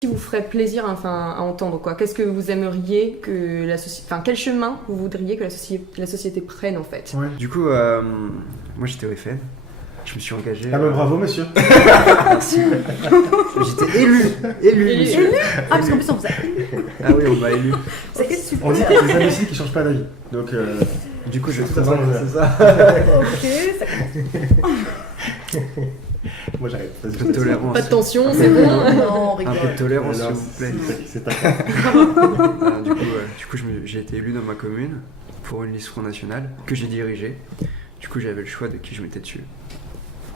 qui vous ferait plaisir à entendre quoi? Qu'est-ce que vous aimeriez que la société, quel chemin vous voudriez que la société prenne en fait? Ouais. Du coup, moi j'étais au FN. Je me suis engagé. Ah bah bravo monsieur. Merci. J'étais élu, monsieur. Ah parce qu'en plus on vous a... Ah oui, on m'a élu. C'est super. On dit qu'il y a des imbéciles qui changent pas d'avis. Donc Du coup, je c'est tout à trouve fait c'est ça. Ok, ça... moi j'arrête. Un peu de tolérance. Pas de tension, c'est bon. Non, on Un rigole. peu de tolérance, Alors, s'il vous plaît. c'est pas Du coup, j'ai été élu dans ma commune pour une liste Front National que j'ai dirigée. Du coup, j'avais le choix de qui je mettais dessus.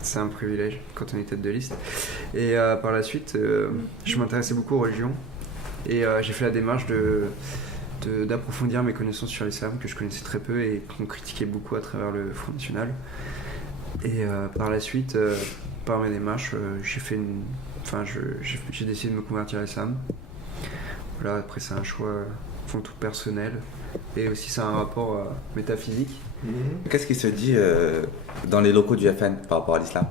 C'est un privilège quand on est tête de liste. Et par la suite, je m'intéressais beaucoup aux religions. Et j'ai fait la démarche d'approfondir mes connaissances sur l'islam, que je connaissais très peu et qu'on critiquait beaucoup à travers le Front National. Et par la suite, par mes démarches, j'ai décidé de me convertir à l'islam. Voilà, après, c'est un choix tout personnel. Et aussi, c'est un rapport métaphysique. Qu'est-ce qui se dit dans les locaux du FN par rapport à l'islam?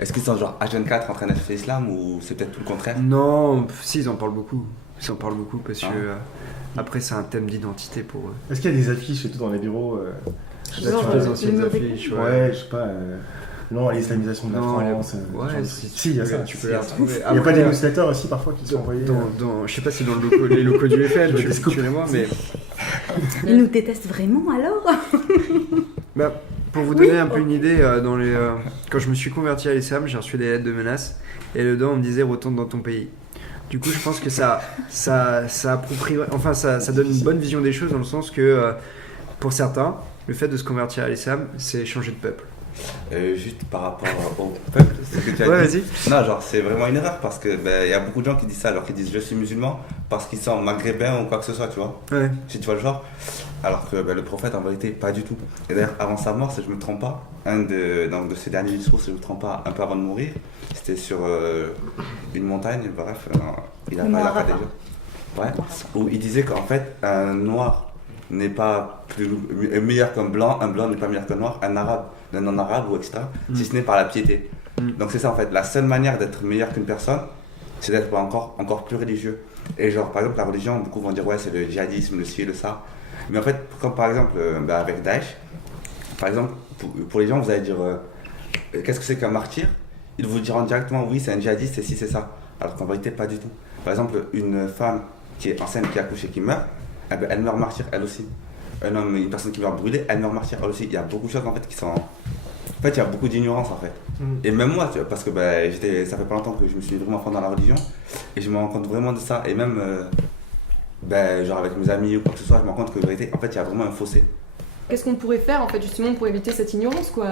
Est-ce qu'ils sont genre H24 en train d'être l'islam ou c'est peut-être tout le contraire? Non, si, ils en parlent beaucoup. Ils en parlent beaucoup parce que après, c'est un thème d'identité pour eux. Est-ce qu'il y a des affiches et tout dans les bureaux Genre, Des le anciennes mur des affiches, Ouais, je sais pas. Non à l'islamisation de la Non, France. Ouais, genre de- si, il y a ça. tu peux les retrouver. Il n'y a pas des newsletters aussi parfois qui sont envoyés Je sais pas si dans les locaux du FN, Je des scoops. tu les vois, mais Ils nous détestent vraiment alors? bah, pour vous donner un peu une idée, quand je me suis converti à l'islam, j'ai reçu des lettres de menaces et dedans on me disait retourne dans ton pays. Du coup, je pense que ça donne une bonne vision des choses dans le sens que pour certains, le fait de se convertir à l'islam, c'est changer de peuple. Juste par rapport au peuple, c'est ce que tu as Ouais, dit. vas-y. Non, genre c'est vraiment une erreur parce que y a beaucoup de gens qui disent ça, alors qu'ils disent je suis musulman parce qu'ils sont maghrébins ou quoi que ce soit, tu vois. Ouais. Si tu vois le genre. Alors que le prophète en vérité pas du tout. Et d'ailleurs avant sa mort, si je me trompe pas, de ses derniers discours, si je me trompe pas, un peu avant de mourir, c'était sur une montagne, bref, il a pas déjà. Ouais. Où il disait qu'en fait un noir n'est pas meilleur qu'un blanc n'est pas meilleur qu'un noir, un arabe d'un non-arabe ou etc. Si ce n'est par la piété. Donc c'est ça en fait, la seule manière d'être meilleur qu'une personne, c'est d'être encore plus religieux. Et genre par exemple la religion, beaucoup vont dire ouais c'est le djihadisme, le ci, le ça. Mais en fait, comme par exemple avec Daesh, par exemple, pour les gens vous allez dire qu'est-ce que c'est qu'un martyr? Ils vous diront directement oui c'est un djihadiste, c'est ci, c'est ça. Alors qu'en vérité pas du tout. Par exemple, une femme qui est enceinte, qui accouche et qui meurt, elle meurt martyr elle aussi. Un homme, une personne qui meurt brûlée, elle meurt martyr elle aussi. Il y a beaucoup de choses en fait qui sont... En fait, il y a beaucoup d'ignorance en fait. Et même moi, tu vois, parce que ça fait pas longtemps que je me suis vraiment fondé dans la religion, et je me rends compte vraiment de ça. Et même, genre avec mes amis ou quoi que ce soit, je me rends compte que en vérité, en fait, il y a vraiment un fossé. Qu'est-ce qu'on pourrait faire en fait justement pour éviter cette ignorance quoi?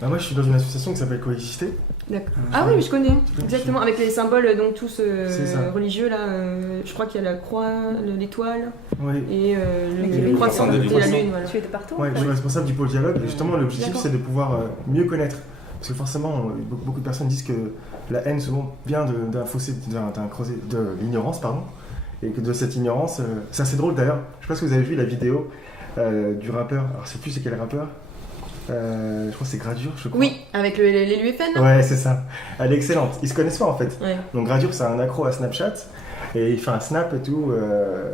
Bah moi je suis dans une association qui s'appelle Coexister. D'accord. Ah oui, je connais. connais. Exactement, avec les symboles donc tous C'est ça. religieux là. Je crois qu'il y a la croix, l'étoile Oui. et Le le croissant de et lune. la lune. Voilà. Tu es de partout? Ouais, je suis responsable du pôle dialogue et justement l'objectif D'accord. c'est de pouvoir mieux connaître. Parce que forcément, beaucoup de personnes disent que la haine souvent vient d'un fossé, d'un creuset, de l'ignorance, pardon. Et que de cette ignorance, c'est assez drôle d'ailleurs. Je sais pas si vous avez vu la vidéo du rappeur, alors je sais plus c'est quel rappeur. Je crois que c'est Gradure, je crois. Oui, avec l'élu FN. Ouais, c'est ça. Elle est excellente. Ils se connaissent pas en fait. Ouais. Donc Gradure, c'est un accro à Snapchat et il fait un snap et tout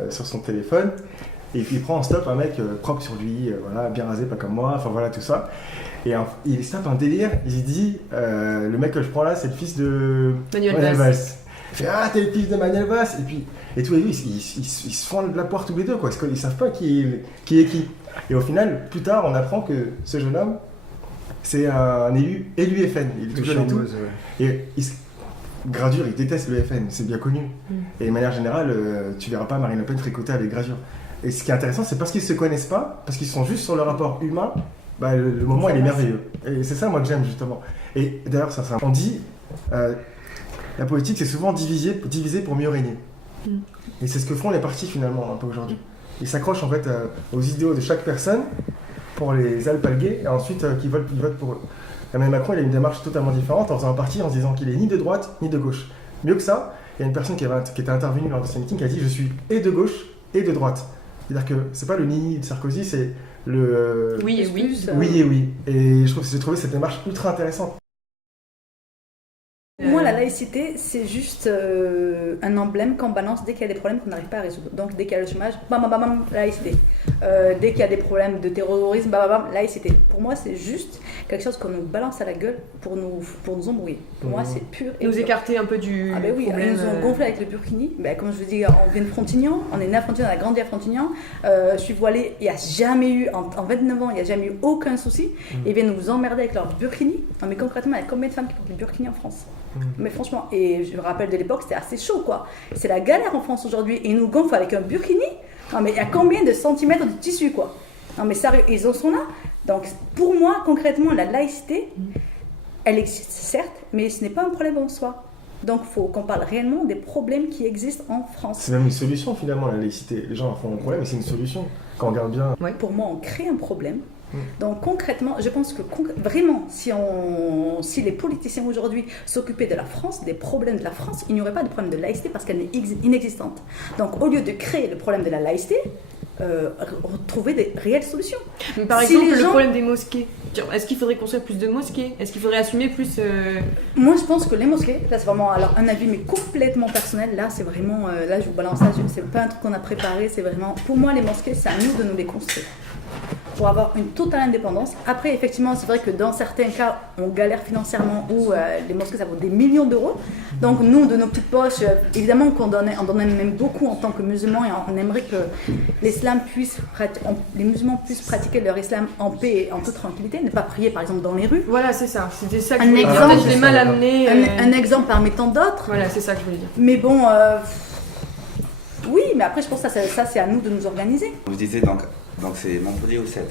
sur son téléphone. Et puis il prend en stop un mec propre sur lui, voilà, bien rasé, pas comme moi, enfin voilà tout ça. Et il se tape un délire, il dit le mec que je prends là, c'est le fils de Manuel Valls. Valls. Il fait ah, t'es le fils de Manuel Valls. Et puis, et tous les deux, ils se font de la poire tous les deux, quoi. Ils savent pas qui est qui. Et au final, plus tard, on apprend que ce jeune homme, c'est un élu FN. Il est tout jeune et tout. Et Gradure, il déteste le FN, c'est bien connu. Et de manière générale, tu verras pas Marine Le Pen tricoter avec Gradure. Et ce qui est intéressant, c'est parce qu'ils se connaissent pas, parce qu'ils sont juste sur le rapport humain, bah, le moment il est merveilleux. Et c'est ça moi que j'aime justement. Et d'ailleurs, ça on dit, la politique c'est souvent diviser pour mieux régner. Et c'est ce que font les partis finalement un peu aujourd'hui. Ils s'accrochent en fait aux idéaux de chaque personne pour les alpaguer et ensuite ils votent pour eux. Emmanuel Macron il a une démarche totalement différente en faisant un parti en se disant qu'il est ni de droite ni de gauche. Mieux que ça, il y a une personne qui était intervenue lors de ce meeting qui a dit je suis et de gauche et de droite. C'est-à-dire que c'est pas le ni de Sarkozy, c'est le Oui et oui. oui et oui. Et j'ai trouvé cette démarche ultra intéressante. Pour moi, la laïcité, c'est juste un emblème qu'on balance dès qu'il y a des problèmes qu'on n'arrive pas à résoudre. Donc, dès qu'il y a le chômage, bam, bam, bam, bam, laïcité. Dès qu'il y a des problèmes de terrorisme, bam, bam, bam, laïcité. Pour moi, c'est juste quelque chose qu'on nous balance à la gueule pour nous embrouiller. Pour moi, c'est pur et Nous dur. écarter un peu du Ah ben oui, problème. ils nous ont gonflé avec le burkini. Ben, comme je vous dis, on vient de Frontignan, on est né à Frontignan, on a grandi à Frontignan. Je suis voilée, il n'y a jamais eu, en 29 ans, il n'y a jamais eu aucun souci. Ils viennent nous emmerder avec leur burkini. Non mais concrètement, il y a combien de femmes qui portent le burkini en France? Mais franchement, et je me rappelle de l'époque, c'était assez chaud quoi. C'est la galère en France aujourd'hui. Et ils nous gonflent avec un burkini. Non mais il y a combien de centimètres de tissu quoi? Non mais sérieux, ils en sont là. Donc pour moi, concrètement, la laïcité, elle existe certes, mais ce n'est pas un problème en soi. Donc il faut qu'on parle réellement des problèmes qui existent en France. C'est même une solution finalement la laïcité. Les gens en font un problème, mais c'est une solution. Quand on regarde bien. Pour moi, on crée un problème. Donc concrètement, je pense que vraiment, si les politiciens aujourd'hui s'occupaient de la France, des problèmes de la France, il n'y aurait pas de problème de laïcité parce qu'elle est inexistante. Donc au lieu de créer le problème de la laïcité, retrouver des réelles solutions. Mais par exemple, le problème des mosquées. Est-ce qu'il faudrait construire plus de mosquées? Est-ce qu'il faudrait assumer plus Moi, je pense que les mosquées, là, c'est vraiment alors un avis mais complètement personnel. Là, c'est vraiment, là, je vous balance ça. C'est pas un truc qu'on a préparé. C'est vraiment, pour moi, les mosquées, c'est à nous de nous les construire pour avoir une totale indépendance. Après, effectivement, c'est vrai que dans certains cas, on galère financièrement où les mosquées, ça vaut des millions d'euros. Donc, nous, de nos petites poches, évidemment qu'on on donne même beaucoup en tant que musulmans et on aimerait que les musulmans puissent pratiquer leur islam en paix et en toute tranquillité, ne pas prier, par exemple, dans les rues. Voilà, c'est ça. C'était ça que Un je voulais dire. exemple, Peut-être je l'ai mal amené. Un exemple parmi tant d'autres. Voilà, c'est ça que je voulais dire. Mais bon, oui, mais après, je pense que ça c'est à nous de nous organiser. Je disais donc c'est Montpellier ou c'est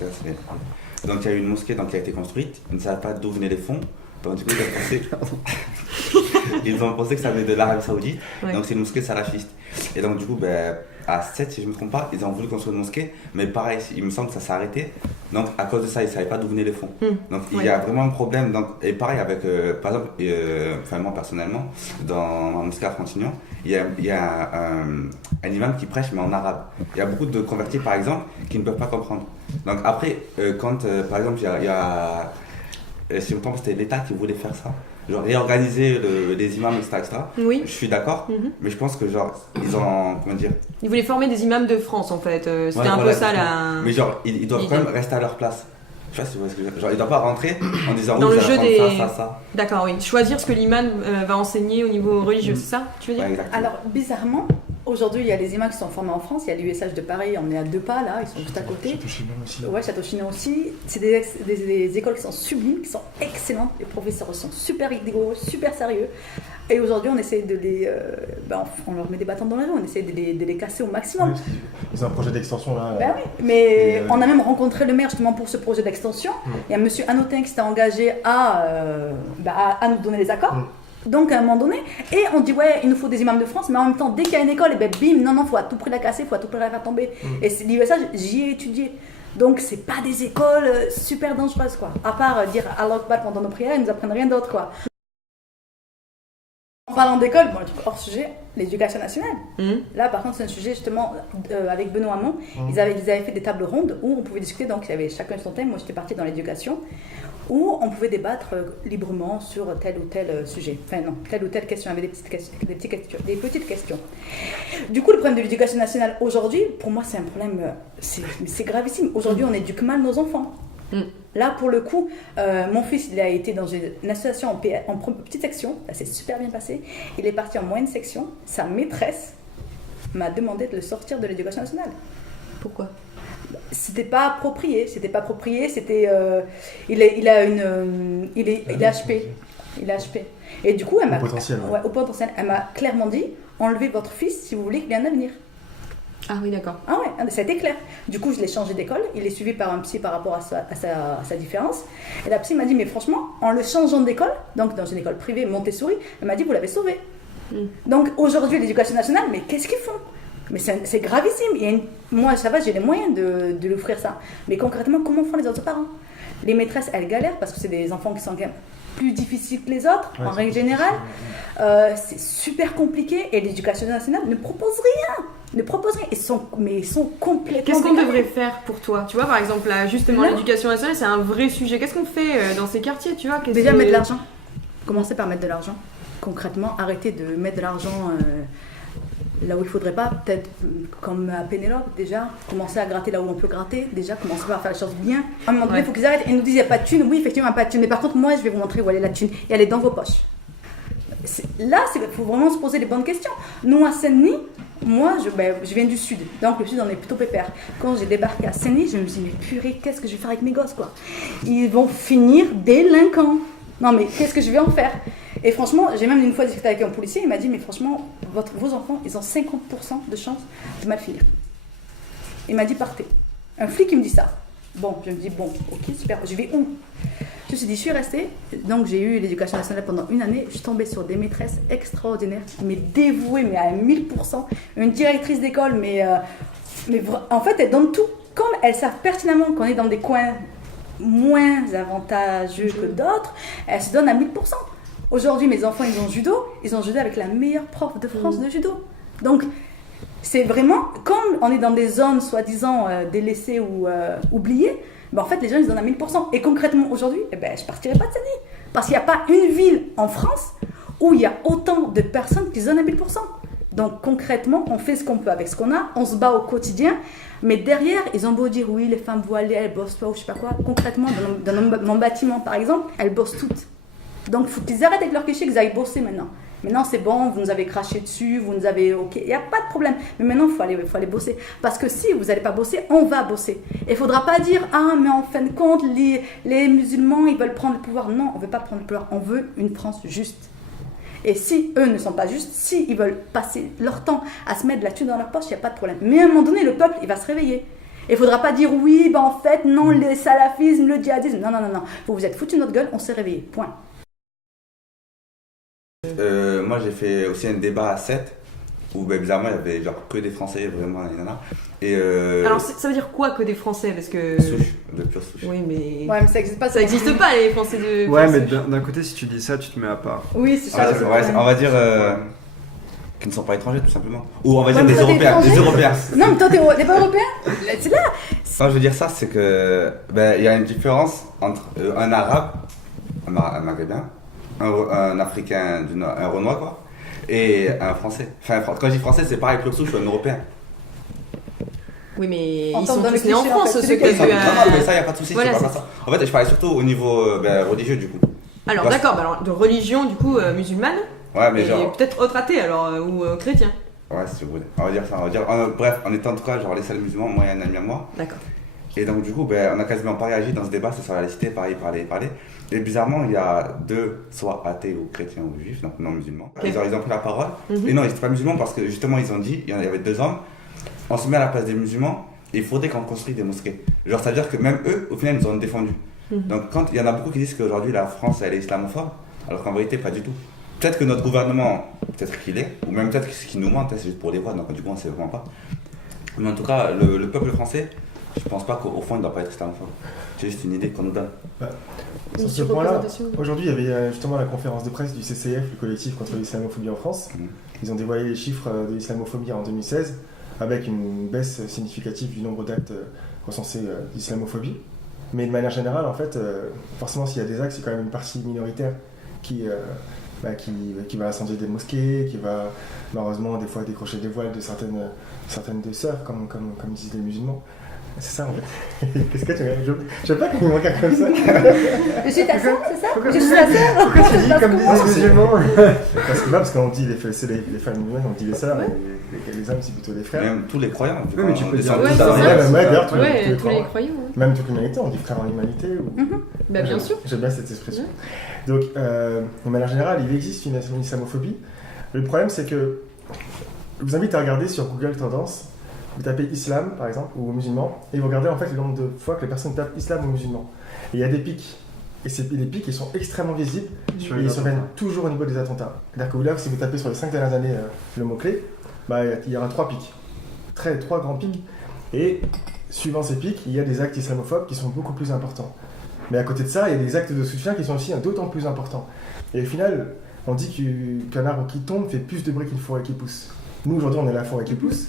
donc il y a eu une mosquée qui a été construite, ils ne savaient pas d'où venaient les fonds, donc du coup ils ont pensé que ça venait de l'Arabie Saoudite, donc c'est une mosquée salafiste. Et donc du coup, à 7, si je ne me trompe pas, ils ont voulu construire une mosquée, mais pareil, il me semble que ça s'est arrêté, donc à cause de ça, ils ne savaient pas d'où venaient les fonds. Donc il y a vraiment un problème, donc, et pareil avec, par exemple, moi personnellement, dans ma mosquée à Frontignan, il y a un imam qui prêche mais en arabe. Il y a beaucoup de convertis par exemple qui ne peuvent pas comprendre. Donc après, quand par exemple il y a si je me trompe, c'était l'État qui voulait faire ça, genre réorganiser les imams, etc. Oui. Je suis d'accord, mais je pense que genre ils ont, comment dire, ils voulaient former des imams de France en fait. C'était un peu voilà, ça là. Mais genre ils doivent quand même rester à leur place. Je sais pas si vous voyez ce que je veux dire. Genre ils doivent pas rentrer en disant dans oui, le ça jeu va des. ça. D'accord, oui. Choisir ce que l'imam va enseigner au niveau religieux, c'est ça tu veux dire? Ouais, exactement. Alors, bizarrement, aujourd'hui, il y a les imams qui sont formés en France. Il y a l'USH de Paris, on est à 2 pas là, ils sont juste à côté. Château-Chinon aussi. Ouais, Château-Chinon aussi. C'est des écoles qui sont sublimes, qui sont excellentes. Les professeurs sont super rigoureux, super sérieux. Et aujourd'hui, on essaie de les. On leur met des bâtons dans les roues, on essaie de les casser au maximum. Oui, ils ont un projet d'extension là. Ben oui, mais on a même rencontré le maire justement pour ce projet d'extension. Il y a monsieur Anotin qui s'était engagé à nous donner les accords. Donc à un moment donné, et on dit ouais, il nous faut des imams de France, mais en même temps, dès qu'il y a une école, et bim, non, faut à tout prix la casser, faut à tout prix la faire tomber. Et c'est l'USH, j'y ai étudié. Donc c'est pas des écoles super dangereuses quoi. À part dire Allah Akbar pendant nos prières, ils nous apprennent rien d'autre quoi. En parlant d'école, un truc hors sujet, l'éducation nationale. Là, par contre, c'est un sujet justement avec Benoît Hamon. Ils avaient fait des tables rondes où on pouvait discuter. Donc, il y avait chacun son thème. Moi, j'étais partie dans l'éducation, où on pouvait débattre librement sur tel ou tel sujet. Enfin, non, telle ou telle question. Il y avait des petites questions. Du coup, le problème de l'éducation nationale aujourd'hui, pour moi, c'est un problème. C'est gravissime. Aujourd'hui, on éduque mal nos enfants. Là, pour le coup, mon fils, il a été dans une association en petite section. Ça s'est super bien passé. Il est parti en moyenne section. Sa maîtresse m'a demandé de le sortir de l'éducation nationale. Pourquoi? C'était pas approprié. C'était. Il est HP. Il est HP. Et du coup, elle m'a. Au potentiel. Elle m'a clairement dit enlevez votre fils si vous voulez qu'il ait un avenir. Ah oui, d'accord. Ah ouais, ça a été clair. Du coup, je l'ai changé d'école. Il est suivi par un psy par rapport à sa différence. Et la psy m'a dit, mais franchement, en le changeant d'école, donc dans une école privée, Montessori, elle m'a dit, vous l'avez sauvé. Donc aujourd'hui, l'éducation nationale, mais qu'est-ce qu'ils font? Mais c'est gravissime. Moi, ça va, j'ai les moyens de lui offrir ça. Mais concrètement, comment font les autres parents? Les maîtresses, elles galèrent parce que c'est des enfants qui sont quand même plus difficiles que les autres, en règle générale. C'est super compliqué et l'éducation nationale ne propose rien. Ils sont complètement. Qu'est-ce qu'on devrait faire pour toi? Tu vois, par exemple, là, justement, l'éducation nationale, c'est un vrai sujet. Qu'est-ce qu'on fait dans ces quartiers, tu vois? Déjà, mettre de l'argent. Commencer par mettre de l'argent. concrètement, arrêter de mettre de l'argent là où il ne faudrait pas, peut-être comme à Pénélope déjà, commencer à gratter là où on peut gratter, déjà commencer à faire les choses bien. À un moment donné, il faut qu'ils arrêtent et nous disent il n'y a pas de thune. Oui, effectivement, il n'y a pas de thune, mais par contre, moi, je vais vous montrer où elle est la thune et elle est dans vos poches. Là, il faut vraiment se poser les bonnes questions. Nous, à Saint-Denis, moi, je viens du sud, donc le sud, on est plutôt pépère. Quand j'ai débarqué à Saint-Denis, je me suis dit, mais purée, qu'est-ce que je vais faire avec mes gosses, quoi? Ils vont finir délinquants. Non, mais qu'est-ce que je vais en faire? Et franchement, j'ai même une fois discuté avec un policier, il m'a dit, mais franchement, vos enfants, ils ont 50% de chance de mal finir. Il m'a dit, partez. Un flic, il me dit ça. Bon, je me dis, bon, ok, super, je vais où? Je me suis dit, je suis restée, donc j'ai eu l'éducation nationale pendant une année, je suis tombée sur des maîtresses extraordinaires, mais dévouées, mais à 1000%, une directrice d'école, mais en fait, elles donnent tout, comme elles savent pertinemment qu'on est dans des coins moins avantageux que d'autres, elles se donnent à 1000%. Aujourd'hui, mes enfants, ils ont judo avec la meilleure prof de France de judo. Donc, c'est vraiment, comme on est dans des zones soi-disant délaissées ou oubliées, en fait, les gens, ils se donnent à 1000%. Et concrètement, aujourd'hui, je ne partirai pas de Saint-Denis. Parce qu'il n'y a pas une ville en France où il y a autant de personnes qui se donnent à 1000%. Donc, concrètement, on fait ce qu'on peut avec ce qu'on a, on se bat au quotidien. Mais derrière, ils ont beau dire, oui, les femmes voilées, elles bossent pas ou je sais pas quoi. Concrètement, dans mon bâtiment, par exemple, elles bossent toutes. Donc, il faut qu'ils arrêtent avec leur cliché, qu'ils aillent bosser maintenant. Maintenant, c'est bon, vous nous avez craché dessus, vous nous avez... Ok, il n'y a pas de problème. Mais maintenant, il faut aller bosser. Parce que si vous n'allez pas bosser, on va bosser. Et il ne faudra pas dire, ah, mais en fin de compte, les musulmans, ils veulent prendre le pouvoir. Non, on ne veut pas prendre le pouvoir. On veut une France juste. Et si eux ne sont pas justes, si ils veulent passer leur temps à se mettre de la thune dans leur poche, il n'y a pas de problème. Mais à un moment donné, le peuple, il va se réveiller. Et il ne faudra pas dire, oui, en fait, non, le salafisme, le djihadisme. Non. Vous vous êtes foutu de notre gueule, on s'est réveillé. Point. Moi j'ai fait aussi un débat à 7 où bizarrement il y avait genre que des Français vraiment et alors ça veut dire quoi que des Français parce que souche, de pure souche. Oui mais ça existe pas, ça existe pas les Français de ouais mais d'un côté si tu dis ça tu te mets à part. Oui c'est ça. On va dire qui ne sont pas étrangers tout simplement ou on va dire des Européens. Non mais toi t'es pas Européen. C'est là. Quand je veux dire ça c'est que il y a une différence entre un Arabe, un Maghrébin, un Africain, un Renois quoi, et un Français. Enfin, quand je dis Français, c'est pareil que le souche, je suis un Européen. Oui, mais ils sont tous nés en France, ceux qui ont mais ça, il n'y a pas de souci, voilà, c'est pas ça. En fait, je parlais surtout au niveau religieux du coup. Alors, d'accord, alors de religion du coup musulmane, ouais, mais et genre... peut-être autre athée alors, ou chrétien. Ouais, si vous voulez. On va dire ça, bref, en étant en tout cas, genre les seuls musulmans, moi et un ami à moi. D'accord. Et donc, du coup, on a quasiment pas réagi dans ce débat, c'est sur la laïcité, parler. Et bizarrement, il y a deux, soit athées ou chrétiens ou juifs, donc non musulmans. Okay. Ils ont pris la parole. Et non, ils n'étaient pas musulmans parce que justement, ils ont dit, il y avait deux hommes, on se met à la place des musulmans, et il faudrait qu'on construise des mosquées. Genre, ça veut dire que même eux, au final, ils nous ont défendus. Donc, quand il y en a beaucoup qui disent qu'aujourd'hui, la France, elle est islamophobe, alors qu'en vérité, pas du tout. Peut-être que notre gouvernement, peut-être qu'il est, ou même peut-être qu'il nous ment, c'est juste pour les voix, donc du coup, on ne sait vraiment pas. Mais en tout cas, le peuple français, je pense pas qu'au fond il ne doit pas être islamophobe. C'est juste une idée qu'on nous donne. Sur ce point-là, aujourd'hui il y avait justement la conférence de presse du CCF, le collectif contre l'islamophobie en France. Ils ont dévoilé les chiffres de l'islamophobie en 2016 avec une baisse significative du nombre d'actes recensés d'islamophobie. Mais de manière générale, en fait, forcément s'il y a des actes, c'est quand même une partie minoritaire qui va incendier des mosquées, qui va malheureusement des fois décrocher des voiles de certaines de sœurs, comme disent les musulmans. C'est ça en fait. Qu'est-ce que tu veux? Je veux pas qu'on me regarde comme ça. Je suis ta sœur, c'est ça? Je suis ta sœur. Pourquoi tu dis comme disent les musulmans? Parce qu'on dit les femmes musulmanes, on dit les sœurs, et les hommes c'est plutôt les frères. Même tous les croyants. Oui, mais tu peux dire d'ailleurs tous les croyants. Même toute l'humanité, on dit frère en humanité. Bah bien sûr. J'aime bien cette expression. Donc, de manière générale, il existe une islamophobie. Le problème c'est que je vous invite à regarder sur Google Tendance. Vous tapez islam par exemple ou musulman et vous regardez en fait le nombre de fois que les personnes tapent islam ou musulman. Et il y a des pics. Et les pics ils sont extrêmement visibles et ils surviennent toujours au niveau des attentats. C'est-à-dire que là, si vous tapez sur les 5 dernières années le mot-clé, il y aura 3 pics. 3 grands pics. Et suivant ces pics, il y a des actes islamophobes qui sont beaucoup plus importants. Mais à côté de ça, il y a des actes de soutien qui sont aussi d'autant plus importants. Et au final, on dit qu'un arbre qui tombe fait plus de bruit qu'une forêt qui pousse. Nous aujourd'hui on est la forêt qui pousse.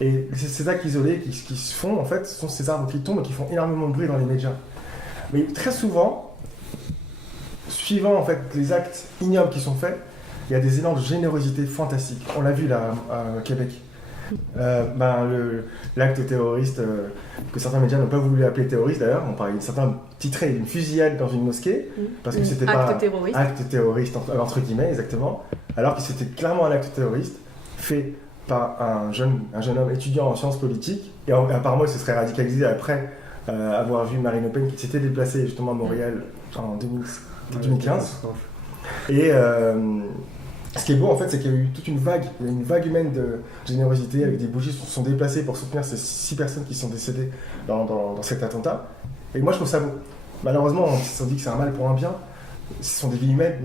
Et ces actes isolés qui se font, en fait, ce sont ces arbres qui tombent et qui font énormément de bruit dans les médias. Mais très souvent, suivant en fait les actes ignobles qui sont faits, il y a des élans de générosité fantastiques. On l'a vu là à Québec. L'acte terroriste, que certains médias n'ont pas voulu appeler terroriste d'ailleurs, certains titraient une fusillade dans une mosquée, parce que c'était pas acte terroriste entre guillemets exactement, alors que c'était clairement un acte terroriste fait par un jeune homme étudiant en sciences politiques, et apparemment il se serait radicalisé après avoir vu Marine Le Pen qui s'était déplacée justement à Montréal en 2015. Et ce qui est beau en fait, c'est qu'il y a eu toute une vague humaine de générosité, avec des bougies qui se sont déplacées pour soutenir ces 6 personnes qui sont décédées dans cet attentat. Et moi je trouve ça beau. Malheureusement, on dit que c'est un mal pour un bien. Ce sont des vies humaines,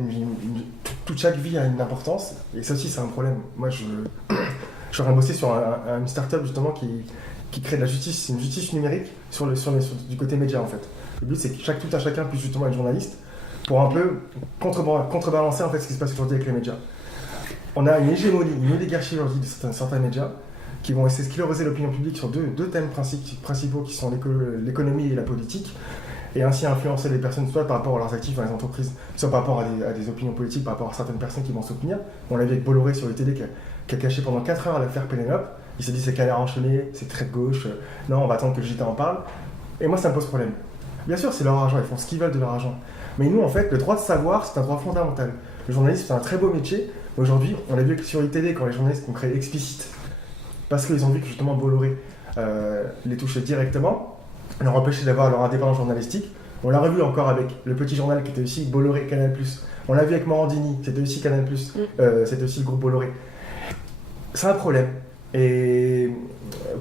toute chaque vie a une importance, et ça aussi c'est un problème. Moi je suis en train de bosser sur une start-up justement qui crée de la justice, c'est une justice numérique du côté média en fait. Le but c'est que tout un chacun puisse justement être journaliste pour un peu contrebalancer en fait ce qui se passe aujourd'hui avec les médias. On a une hégémonie, une oligarchie aujourd'hui de certains médias qui vont essayer de scléroser l'opinion publique sur deux thèmes principaux qui sont l'économie et la politique, et ainsi influencer les personnes soit par rapport à leurs actifs dans les entreprises, soit par rapport à des opinions politiques, par rapport à certaines personnes qui vont soutenir. On l'a vu avec Bolloré sur UTD qui a caché pendant 4 heures l'affaire Pénélope. Il s'est dit c'est canard enchaîné, c'est très de gauche, non on va attendre que le JT en parle. Et moi ça me pose problème. Bien sûr c'est leur argent, ils font ce qu'ils veulent de leur argent. Mais nous en fait le droit de savoir c'est un droit fondamental. Le journalisme c'est un très beau métier. Aujourd'hui on l'a vu sur UTD quand les journalistes ont créé Explicite, parce qu'ils ont vu que justement Bolloré les touchait directement, leur empêchait d'avoir leur indépendance journalistique. On l'a revu encore avec le petit journal qui était aussi Bolloré Canal+. On l'a vu avec Morandini, c'était aussi Canal+, c'était aussi le groupe Bolloré. C'est un problème. Et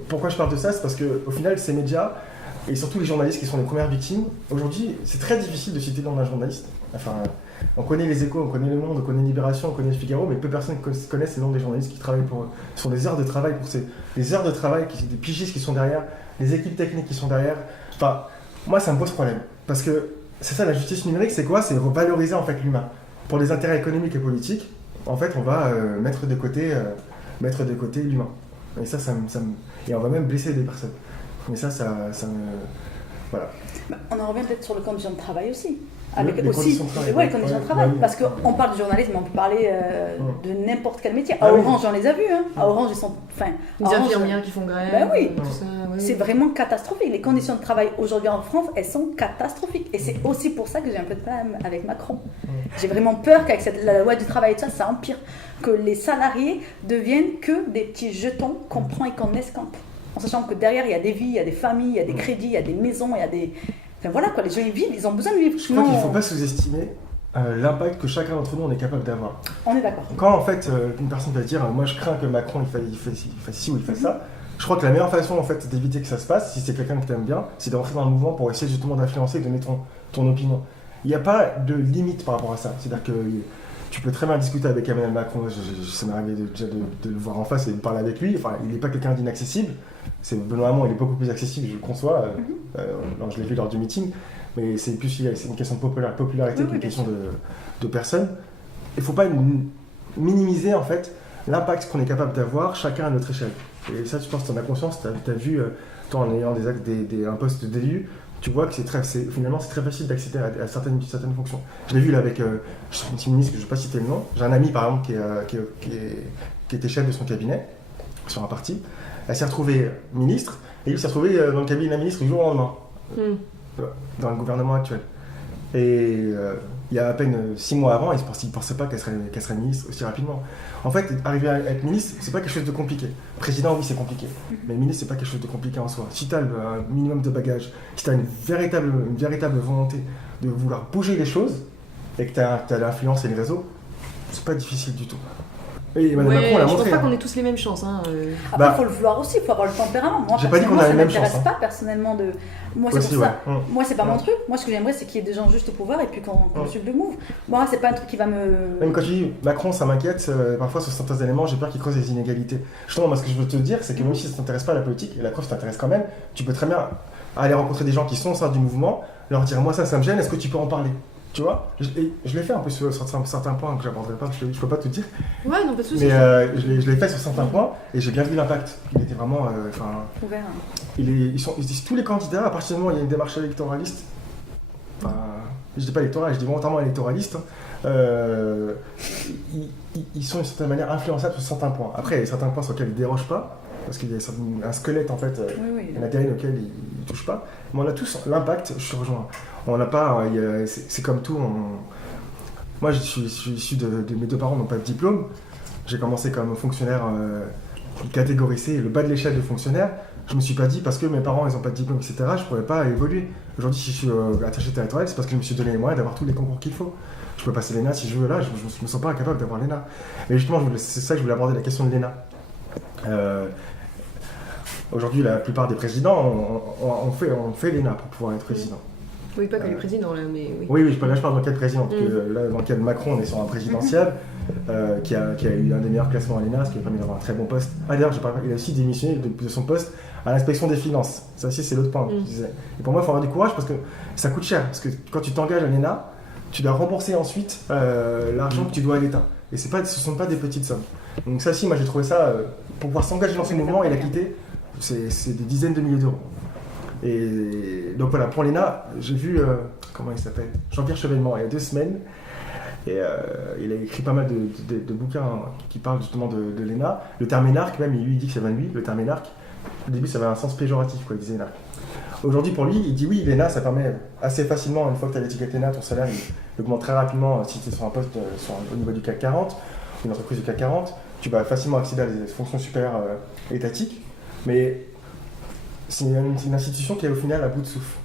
pourquoi je parle de ça, c'est parce qu'au final, ces médias, et surtout les journalistes qui sont les premières victimes, aujourd'hui, c'est très difficile de citer le nom d'un journaliste. Enfin, on connaît les Échos, on connaît Le Monde, on connaît Libération, on connaît le Figaro, mais peu de personnes connaissent les noms des journalistes qui travaillent pour eux. Ce sont des heures de travail des heures de travail, des pigistes qui sont derrière, des équipes techniques qui sont derrière. Enfin, moi, ça me pose problème. Parce que c'est ça, la justice numérique, c'est quoi? C'est revaloriser en fait l'humain. Pour des intérêts économiques et politiques, en fait, on va mettre de côté l'humain. Et ça et on va même blesser des personnes. Mais ça me... Voilà. On en revient peut-être sur les conditions de travail aussi. Les conditions de travail. Parce qu'on parle du journalisme, mais on peut parler de n'importe quel métier. À Orange, on les a vus. À Orange, ils sont... Les infirmières qui font grève. Ben oui, tout ça, c'est vraiment catastrophique. Les conditions de travail aujourd'hui en France, elles sont catastrophiques. Et c'est aussi pour ça que j'ai un peu de problème avec Macron. J'ai vraiment peur qu'avec la loi du travail et tout ça, ça empire. Que les salariés deviennent que des petits jetons qu'on prend et qu'on escampte. En sachant que derrière, il y a des vies, il y a des familles, il y a des crédits, il y a des maisons, il y a des... Enfin voilà quoi, les gens ils vivent, ils ont besoin de vivre. Je crois qu'il ne faut pas sous-estimer l'impact que chacun d'entre nous on est capable d'avoir. On est d'accord. Quand en fait une personne va dire moi je crains que Macron il fasse ci ou il fasse ça, je crois que la meilleure façon en fait d'éviter que ça se passe, si c'est quelqu'un que tu aimes bien, c'est d'entrer dans le mouvement pour essayer justement d'influencer et de donner ton opinion. Il n'y a pas de limite par rapport à ça. C'est-à-dire que tu peux très bien discuter avec Emmanuel Macron, ça m'est arrivé déjà de le voir en face et de parler avec lui. Enfin, il n'est pas quelqu'un d'inaccessible. Benoît Hamon, il est beaucoup plus accessible, je le conçois. Je l'ai vu lors du meeting. Mais c'est une question de popularité qu'une question de personne. Il ne faut pas minimiser en fait l'impact qu'on est capable d'avoir chacun à notre échelle. Et ça, je pense que tu en as conscience, tu as vu, toi en ayant un poste d'élu, tu vois que finalement c'est très facile d'accéder à certaines fonctions. Je l'ai vu là avec une ministre que je ne vais pas citer le nom. J'ai un ami par exemple qui était chef de son cabinet sur un parti. Elle s'est retrouvée ministre et il s'est retrouvé dans le cabinet de la ministre du jour au lendemain, dans le gouvernement actuel. Et il y a à peine 6 mois avant, il ne pensait pas qu'elle serait ministre aussi rapidement. En fait, arriver à être ministre, c'est pas quelque chose de compliqué. Président, oui, c'est compliqué. Mais ministre, c'est pas quelque chose de compliqué en soi. Si tu as un minimum de bagages, si tu as une véritable volonté de vouloir bouger les choses, et que tu as l'influence et le réseau, c'est pas difficile du tout. Et Emmanuel Macron l'a montré. Je pense pas qu'on ait tous les mêmes chances. Après, il faut le vouloir aussi, il faut avoir le tempérament. Moi, j'ai pas dit qu'on a les mêmes chances. Ça m'intéresse pas personnellement de. Moi, c'est pour ça. Moi, c'est pas mon truc. Moi, ce que j'aimerais, c'est qu'il y ait des gens juste au pouvoir et puis qu'on suive le move. Moi, c'est pas un truc qui va me. Même quand je dis Macron, ça m'inquiète, parfois sur certains éléments, j'ai peur qu'il creuse les inégalités. Justement, moi, ce que je veux te dire, c'est que même si ça t'intéresse pas à la politique, et la preuve t'intéresse quand même, tu peux très bien aller rencontrer des gens qui sont au sein du mouvement, leur dire moi, ça me gêne, est-ce que tu peux en parler? Tu vois, je l'ai fait un peu sur certains points que j'aborderai pas, je peux pas tout dire. Ouais, non, pas de soucis. Mais je l'ai fait sur certains points et j'ai bien vu l'impact. Il était vraiment. Ouvert. Tous les candidats, à partir du moment où il y a une démarche électoraliste, je dis pas électorale, je dis volontairement électoraliste, ils sont d'une certaine manière influençables sur certains points. Après, il y a certains points sur lesquels ils ne dérogent pas, parce qu'il y a un squelette en fait, un ADN auquel ils ne touchent pas. Mais on a tous l'impact, je te rejoins. On n'a pas, c'est comme tout. Moi, je suis issu de mes deux parents n'ont pas de diplôme. J'ai commencé comme fonctionnaire catégorie C, le bas de l'échelle de fonctionnaire. Je me suis pas dit parce que mes parents ils n'ont pas de diplôme, etc. Je pourrais pas évoluer. Aujourd'hui, si je suis attaché territorial, c'est parce que je me suis donné les moyens d'avoir tous les concours qu'il faut. Je peux passer l'ENA si je veux là, je me sens pas incapable d'avoir l'ENA. Mais justement, c'est ça que je voulais aborder, la question de l'ENA. Aujourd'hui, la plupart des présidents on fait l'ENA pour pouvoir être président. Oui, pas que les présidents là, mais oui. Oui, je parle dans quel président, parce que là, dans quel Macron, on est sur un présidentiel qui a eu un des meilleurs classements à l'ENA, ce qui a permis d'avoir un très bon poste. Ah d'ailleurs, il a aussi démissionné de son poste à l'inspection des finances. Ça aussi, c'est l'autre point que je disais. Et pour moi, il faut avoir du courage parce que ça coûte cher. Parce que quand tu t'engages à l'ENA, tu dois rembourser ensuite l'argent que tu dois à l'État. Et ce ne sont pas des petites sommes. Donc ça aussi, moi j'ai trouvé ça, pour pouvoir s'engager dans ce mouvement et la quitter, c'est des dizaines de milliers d'euros. Et donc voilà, pour l'ENA, j'ai vu, comment il s'appelle, Jean-Pierre Chevènement, il y a 2 semaines. Et il a écrit pas mal de bouquins qui parlent justement de l'ENA. Le terme énarque, même, il dit que ça vient de lui, le terme énarque. Au début, ça avait un sens péjoratif, quoi, il disait énarque. Aujourd'hui, pour lui, il dit oui, l'ENA, ça permet assez facilement, une fois que tu as l'étiquette ENA, ton salaire il augmente très rapidement si tu es sur un poste au niveau du CAC 40, une entreprise du CAC 40, tu vas facilement accéder à des fonctions supérieures étatiques, mais c'est une institution qui est au final à bout de souffle.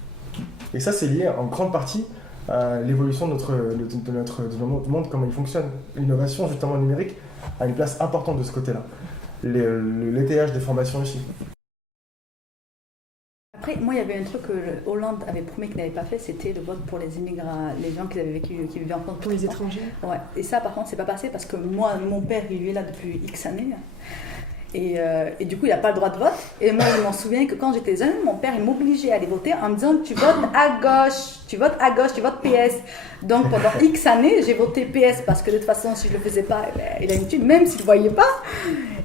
Et ça, c'est lié en grande partie à l'évolution de notre monde, comment il fonctionne. L'innovation, justement numérique, a une place importante de ce côté-là. L'étayage des formations ici. Après, moi, il y avait un truc que Hollande avait promis qu'il n'avait pas fait, c'était le vote pour les immigrants, les gens qui vivaient en France. Pour les étrangers. Ouais. Et ça, par contre, c'est pas passé parce que moi, mon père, il est là depuis X années. Et du coup, il n'a pas le droit de vote. Et moi, je m'en souviens que quand j'étais jeune, mon père, il m'obligeait à aller voter en me disant tu votes à gauche, tu votes PS. Donc pendant X années, j'ai voté PS parce que de toute façon, si je le faisais pas, il a une thune, même s'il ne voyait pas.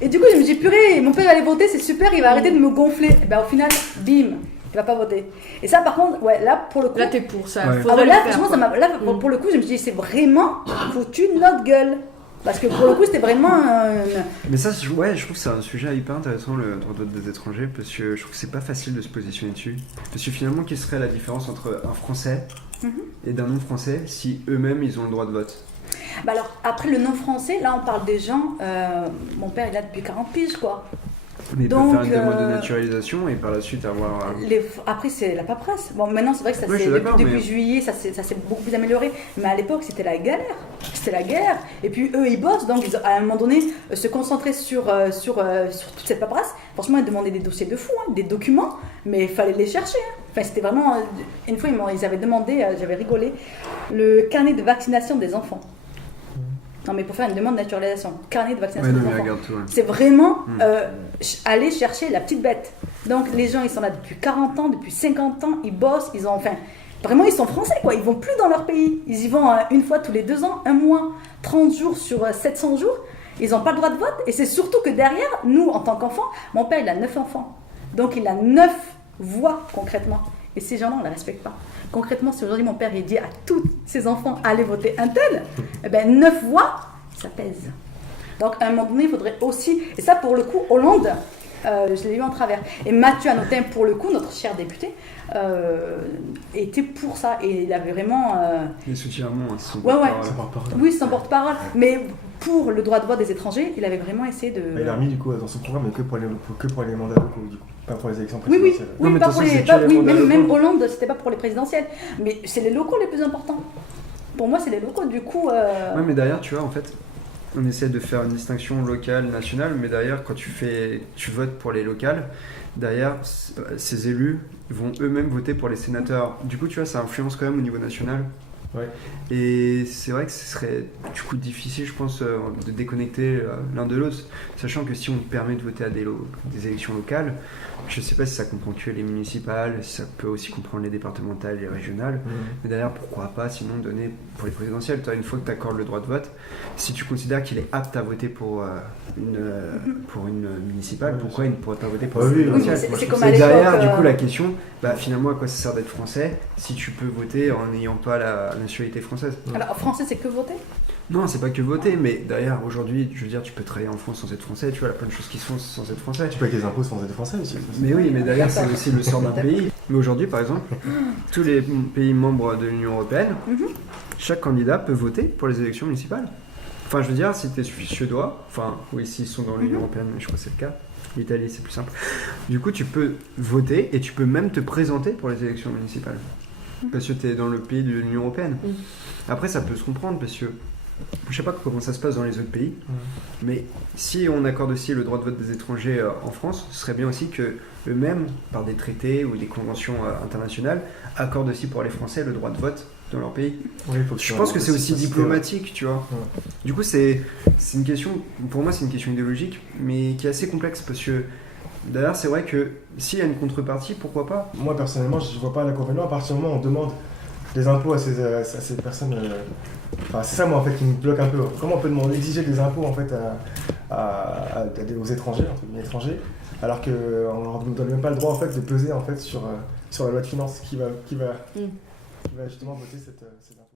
Et du coup, je me dis purée, mon père allait voter, c'est super, il va arrêter de me gonfler. Et au final, bim, il va pas voter. Et ça, par contre, ouais, là pour le coup. Là, t'es pour ça. Ouais. Faudrait là, le faire, franchement, pour le coup, je me suis dit c'est vraiment foutu notre gueule. Parce que pour le coup, c'était vraiment Mais ça, je trouve que c'est un sujet hyper intéressant, le droit de vote des étrangers, parce que je trouve que c'est pas facile de se positionner dessus. Parce que finalement, quelle serait la différence entre un Français et d'un non-Français si eux-mêmes, ils ont le droit de vote? alors, après le non-français, là, on parle des gens... mon père, il a depuis 40 piges, quoi. Mais Donc, ils peuvent faire une demande de naturalisation et par la suite avoir... Après, c'est la paperasse. Bon, maintenant, c'est vrai que ça depuis juillet, ça s'est beaucoup plus amélioré. Mais à l'époque, c'était la galère. C'était la guerre. Et puis, eux, ils bossent. Donc, à un moment donné, se concentrer sur toute cette paperasse. Franchement, ils demandaient des dossiers de fou, des documents. Mais il fallait les chercher. Enfin, c'était vraiment... Une fois, ils avaient demandé, j'avais rigolé, le carnet de vaccination des enfants. Non, mais pour faire une demande de naturalisation, carnet de vaccination des enfants. C'est vraiment aller chercher la petite bête. Donc, les gens, ils sont là depuis 40 ans, depuis 50 ans, ils bossent, vraiment, ils sont français, quoi. Ils vont plus dans leur pays. Ils y vont une fois tous les 2 ans, un mois, 30 jours sur 700 jours. Ils n'ont pas le droit de vote. Et c'est surtout que derrière, nous, en tant qu'enfants, mon père, il a 9 enfants. Donc, il a 9 voix, concrètement. Et ces gens-là, on ne les respecte pas. Concrètement, si aujourd'hui mon père il dit à tous ses enfants allez voter un tel, 9 voix, ça pèse. Donc à un moment donné, il faudrait aussi, et ça pour le coup, Hollande, je l'ai eu en travers. Et Mathieu Hanotin, pour le coup, notre cher député, était pour ça. Et il avait vraiment... Il soutient vraiment son porte-parole. Oui, son porte-parole. Mais pour le droit de vote des étrangers, il avait vraiment essayé de... Il a remis du coup dans son programme, mais que pour les mandats locaux, du coup. Pas pour les élections présidentielles. Oui, pas pour les... même Hollande, c'était pas pour les présidentielles. Mais c'est les locaux les plus importants. Pour moi, c'est les locaux, du coup... Ouais, mais derrière, tu vois, en fait, on essaie de faire une distinction locale, nationale, mais derrière, quand tu votes pour les locales, derrière, ces élus vont eux-mêmes voter pour les sénateurs. Du coup, tu vois, ça influence quand même au niveau national. Ouais. Et c'est vrai que ce serait du coup difficile, je pense, de déconnecter l'un de l'autre, sachant que si on permet de voter à des élections locales, je ne sais pas si ça comprend que les municipales, si ça peut aussi comprendre les départementales et les régionales, mais d'ailleurs pourquoi pas sinon donner pour les présidentielles. Toi, une fois que tu accordes le droit de vote, si tu considères qu'il est apte à voter pour une municipale, pourquoi il ne pourrait pas voter pour une présidentielle? C'est comme à l'époque, derrière, du coup, la question, finalement, à quoi ça sert d'être français si tu peux voter en n'ayant pas la nationalité française. Alors, en français, c'est que voter? Non, c'est pas que voter, mais derrière, aujourd'hui, je veux dire, tu peux travailler en France sans être français, tu vois, il y a plein de choses qui se font sans être français. Tu payes tes impôts sans être français aussi. Mais oui, mais derrière, c'est aussi le sort d'un pays. Mais aujourd'hui, par exemple, tous les pays membres de l'Union Européenne, chaque candidat peut voter pour les élections municipales. Enfin, je veux dire, si tu es suédois, enfin, oui, s'ils sont dans l'Union Européenne, mais je crois que c'est le cas. L'Italie, c'est plus simple. Du coup, tu peux voter et tu peux même te présenter pour les élections municipales. Parce que tu es dans le pays de l'Union Européenne. Après, ça peut se comprendre parce que je sais pas comment ça se passe dans les autres pays, mais si on accorde aussi le droit de vote des étrangers en France, ce serait bien aussi que eux-mêmes, par des traités ou des conventions internationales, accordent aussi pour les Français le droit de vote dans leur pays. Oui, Je pense que c'est aussi diplomatique, tu vois. Du coup, c'est une question, pour moi, c'est une question idéologique, mais qui est assez complexe parce que d'ailleurs, c'est vrai que s'il y a une contrepartie, pourquoi pas? Moi, personnellement, je vois pas l'inconvénient à partir du moment où on demande des impôts à ces personnes. Enfin, c'est ça, moi, en fait, qui me bloque un peu. Comment on peut exiger des impôts, en fait, aux étrangers, entre guillemets étrangers, alors qu'on ne nous donne même pas le droit, en fait, de peser, en fait, sur la loi de finances qui va justement voter ces impôts.